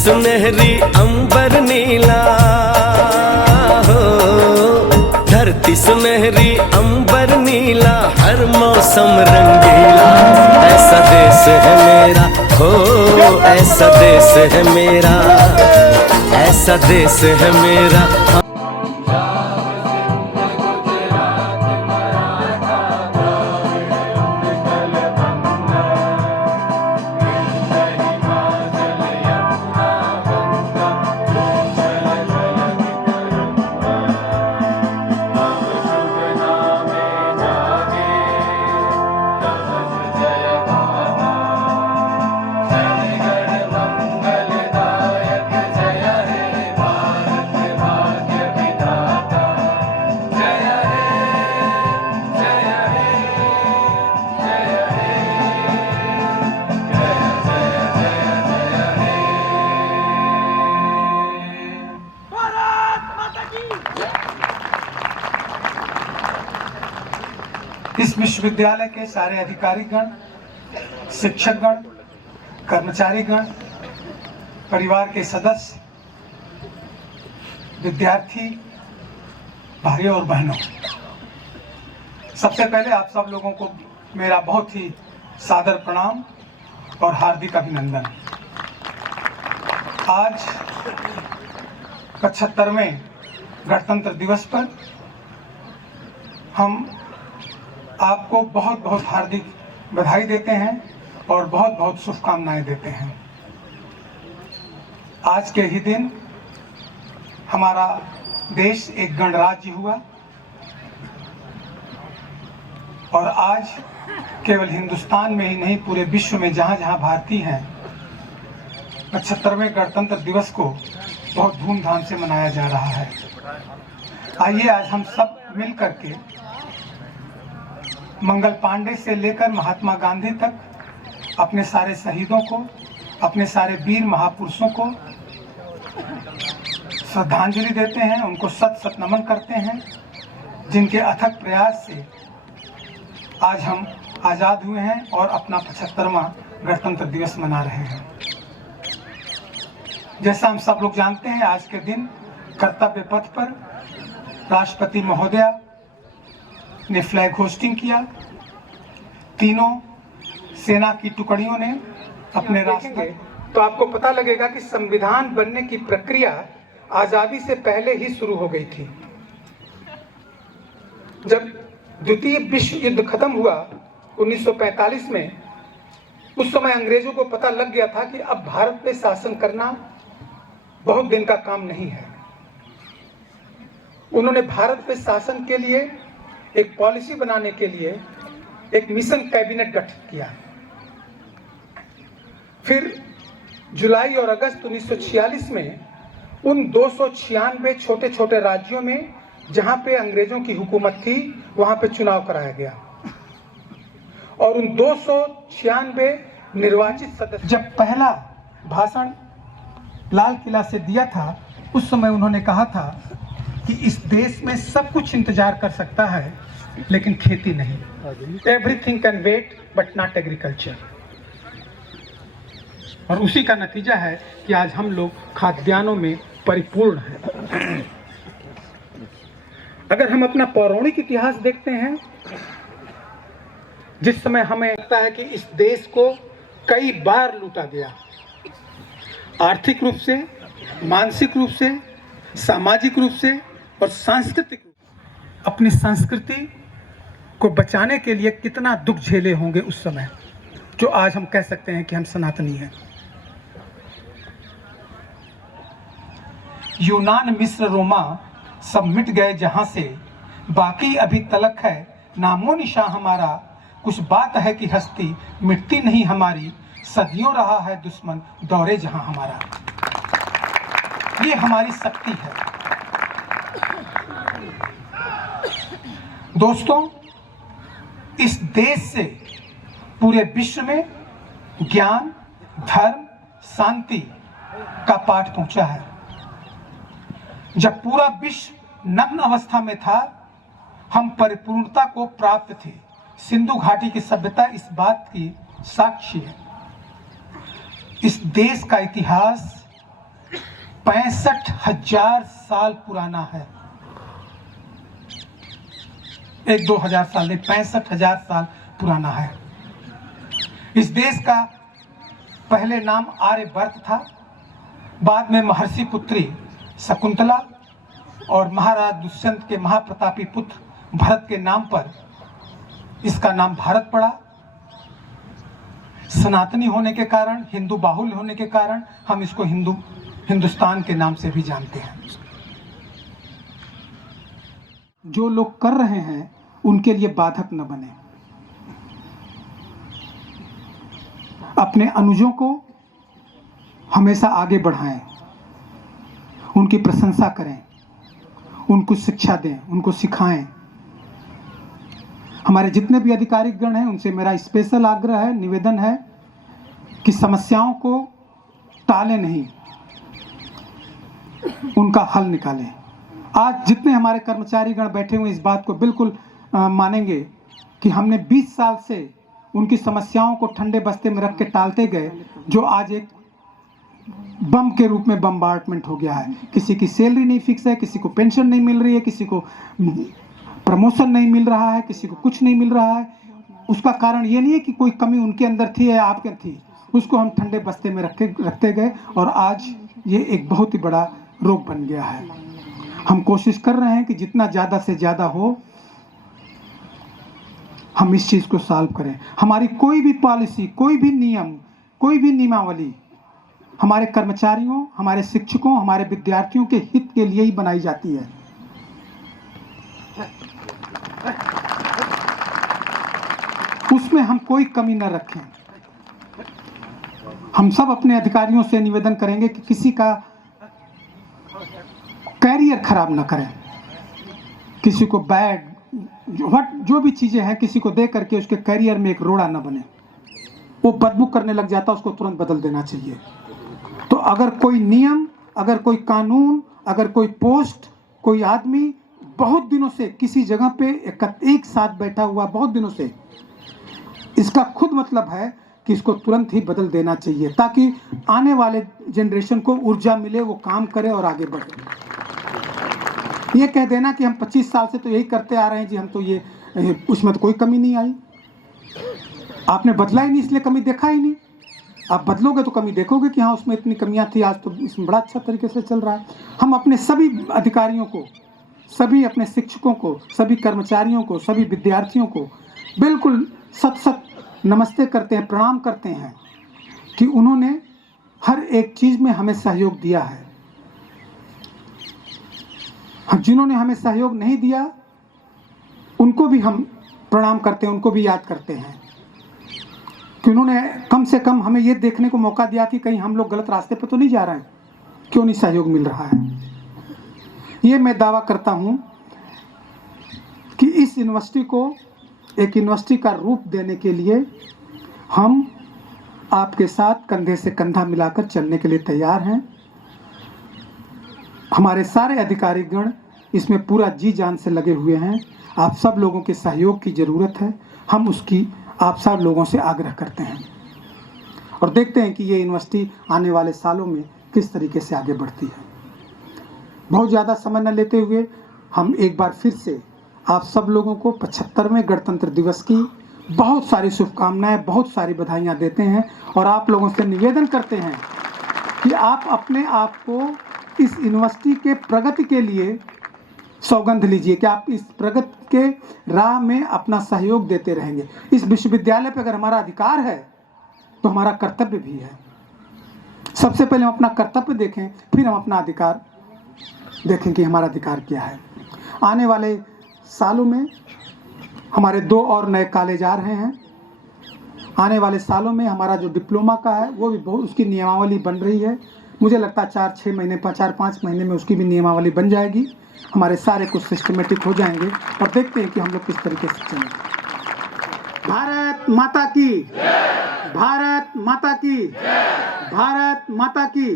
सुनहरी अंबर नीला हो, धरती सुनहरी अंबर नीला, हर मौसम रंगीला। ऐसा देश है मेरा हो, ऐसा देश है मेरा, ऐसा देश है मेरा। इस विश्वविद्यालय के सारे अधिकारीगण, शिक्षकगण, कर्मचारीगण, परिवार के सदस्य, विद्यार्थी भाइयों और बहनों, सबसे पहले आप सब लोगों को मेरा बहुत ही सादर प्रणाम और हार्दिक अभिनंदन। आज 75वें गणतंत्र दिवस पर हम आपको बहुत बहुत हार्दिक बधाई देते हैं और बहुत बहुत शुभकामनाएं देते हैं। आज के ही दिन हमारा देश एक गणराज्य हुआ और आज केवल हिंदुस्तान में ही नहीं, पूरे विश्व में जहां जहां भारतीय हैं, 75वें गणतंत्र दिवस को बहुत धूमधाम से मनाया जा रहा है। आइए आज हम सब मिल करके मंगल पांडे से लेकर महात्मा गांधी तक अपने सारे शहीदों को, अपने सारे वीर महापुरुषों को श्रद्धांजलि देते हैं, उनको सत सत नमन करते हैं, जिनके अथक प्रयास से आज हम आज़ाद हुए हैं और अपना 75वां गणतंत्र दिवस मना रहे हैं। जैसा हम सब लोग जानते हैं, आज के दिन कर्तव्य पथ पर राष्ट्रपति महोदया ने फ्लैग होस्टिंग किया। तीनों सेना की टुकड़ियों ने अपने रास्ते, तो आपको पता लगेगा कि संविधान बनने की प्रक्रिया आजादी से पहले ही शुरू हो गई थी। जब द्वितीय विश्व युद्ध खत्म हुआ 1945 में, उस समय अंग्रेजों को पता लग गया था कि अब भारत पे शासन करना बहुत दिन का काम नहीं है। उन्होंने भारत पे शासन के लिए एक पॉलिसी बनाने के लिए एक मिशन कैबिनेट गठित किया। फिर जुलाई और अगस्त 1946 में उन 296 छोटे छोटे राज्यों में जहां पे अंग्रेजों की हुकूमत थी, वहां पे चुनाव कराया गया और उन 296 निर्वाचित सदस्य, जब पहला भाषण लाल किला से दिया था, उस समय उन्होंने कहा था कि इस देश में सब कुछ इंतजार कर सकता है लेकिन खेती नहीं। Everything can wait but not agriculture. और उसी का नतीजा है कि आज हम लोग खाद्यान्नों में परिपूर्ण हैं। अगर हम अपना पौराणिक इतिहास देखते हैं, जिस समय हमें लगता है कि इस देश को कई बार लूटा गया, आर्थिक रूप से, मानसिक रूप से, सामाजिक रूप से और सांस्कृतिक रूप से, अपनी संस्कृति को बचाने के लिए कितना दुख झेले होंगे उस समय, जो आज हम कह सकते हैं कि हम सनातनी हैं। यूनान, मिस्र, रोमा सब मिट गए जहां से, बाकी अभी तलक है नामो निशान हमारा। कुछ बात है कि हस्ती मिटती नहीं हमारी, सदियों रहा है दुश्मन दौरे जहां हमारा। ये हमारी शक्ति है। दोस्तों, इस देश से पूरे विश्व में ज्ञान, धर्म, शांति का पाठ पहुंचा है। जब पूरा विश्व नग्न अवस्था में था, हम परिपूर्णता को प्राप्त थे। सिंधु घाटी की सभ्यता इस बात की साक्षी है। इस देश का इतिहास 65,000 साल पुराना है। 1-2 हजार साल नहीं, 65,000 साल पुराना है। इस देश का पहले नाम आर्यवर्त था, बाद में महर्षि पुत्री शकुंतला और महाराज दुष्यंत के महाप्रतापी पुत्र भरत के नाम पर इसका नाम भारत पड़ा। सनातनी होने के कारण, हिंदू बाहुल्य होने के कारण हम इसको हिंदुस्तान के नाम से भी जानते हैं। जो लोग कर रहे हैं उनके लिए बाधक न बने। अपने अनुजों को हमेशा आगे बढ़ाएं, उनकी प्रशंसा करें, उनको शिक्षा दें, उनको सिखाएं। हमारे जितने भी अधिकारी गण हैं उनसे मेरा स्पेशल आग्रह है, निवेदन है कि समस्याओं को टालें नहीं, उनका हल निकालें। आज जितने हमारे कर्मचारी गण बैठे हुए इस बात को बिल्कुल मानेंगे कि हमने 20 साल से उनकी समस्याओं को ठंडे बस्ते में रख के टालते गए, जो आज एक बम के रूप में बम्बार्डमेंट हो गया है। किसी की सैलरी नहीं फिक्स है, किसी को पेंशन नहीं मिल रही है, किसी को प्रमोशन नहीं मिल रहा है, किसी को कुछ नहीं मिल रहा है। उसका कारण ये नहीं है कि कोई कमी उनके अंदर थी या आपके थी, उसको हम ठंडे बस्ते में रखते गए और आज ये एक बहुत ही बड़ा रोग बन गया है। हम कोशिश कर रहे हैं कि जितना ज़्यादा से ज़्यादा हो हम इस चीज़ को सॉल्व करें। हमारी कोई भी पॉलिसी, कोई भी नियम, कोई भी नियमावली हमारे कर्मचारियों, हमारे शिक्षकों, हमारे विद्यार्थियों के हित के लिए ही बनाई जाती है। उसमें हम कोई कमी न रखें। हम सब अपने अधिकारियों से निवेदन करेंगे कि किसी का कैरियर खराब न करें, किसी को बैड जो भी चीजें हैं किसी को दे करके उसके कैरियर में एक रोड़ा न बने। वो बदबू करने लग जाता, उसको तुरंत बदल देना चाहिए। तो अगर कोई नियम, अगर कोई कानून, अगर कोई पोस्ट, कोई आदमी बहुत दिनों से किसी जगह पे एक साथ बैठा हुआ बहुत दिनों से, इसका खुद मतलब है कि इसको तुरंत ही बदल देना चाहिए, ताकि आने वाले जनरेशन को ऊर्जा मिले, वो काम करे और आगे बढ़े। ये कह देना कि हम 25 साल से तो यही करते आ रहे हैं जी, हम तो ये उसमें तो कोई कमी नहीं आई, आपने बदला ही नहीं इसलिए कमी देखा ही नहीं। आप बदलोगे तो कमी देखोगे कि हाँ उसमें इतनी कमियां थी, आज तो इसमें बड़ा अच्छा तरीके से चल रहा है। हम अपने सभी अधिकारियों को, सभी अपने शिक्षकों को, सभी कर्मचारियों को, सभी विद्यार्थियों को बिल्कुल सत नमस्ते करते हैं, प्रणाम करते हैं कि उन्होंने हर एक चीज़ में हमें सहयोग दिया है। जिन्होंने हमें सहयोग नहीं दिया उनको भी हम प्रणाम करते हैं, उनको भी याद करते हैं कि उन्होंने कम से कम हमें ये देखने को मौका दिया कि कहीं हम लोग गलत रास्ते पर तो नहीं जा रहे हैं, क्यों नहीं सहयोग मिल रहा है। ये मैं दावा करता हूँ कि इस यूनिवर्सिटी को एक यूनिवर्सिटी का रूप देने के लिए हम आपके साथ कंधे से कंधा मिलाकर चलने के लिए तैयार हैं। हमारे सारे अधिकारीगण इसमें पूरा जी जान से लगे हुए हैं। आप सब लोगों के सहयोग की ज़रूरत है, हम उसकी आप सब लोगों से आग्रह करते हैं और देखते हैं कि ये यूनिवर्सिटी आने वाले सालों में किस तरीके से आगे बढ़ती है। बहुत ज़्यादा समय न लेते हुए हम एक बार फिर से आप सब लोगों को 75वें गणतंत्र दिवस की बहुत सारी शुभकामनाएं, बहुत सारी बधाइयां देते हैं और आप लोगों से निवेदन करते हैं कि आप अपने आप को इस यूनिवर्सिटी के प्रगति के लिए सौगंध लीजिए कि आप इस प्रगति के राह में अपना सहयोग देते रहेंगे। इस विश्वविद्यालय पर अगर हमारा अधिकार है तो हमारा कर्तव्य भी है। सबसे पहले हम अपना कर्तव्य देखें, फिर हम अपना अधिकार देखें कि हमारा अधिकार क्या है। आने वाले सालों में हमारे 2 और नए कॉलेज आ रहे हैं। आने वाले सालों में हमारा जो डिप्लोमा का है वो भी बहुत, उसकी नियमावली बन रही है। मुझे लगता है 4-6 महीने, 4-5 महीने में उसकी भी नियमावली बन जाएगी। हमारे सारे कुछ सिस्टमेटिक हो जाएंगे और देखते हैं कि हम लोग किस तरीके से चलेंगे। भारत माता की, भारत माता की, भारत माता की।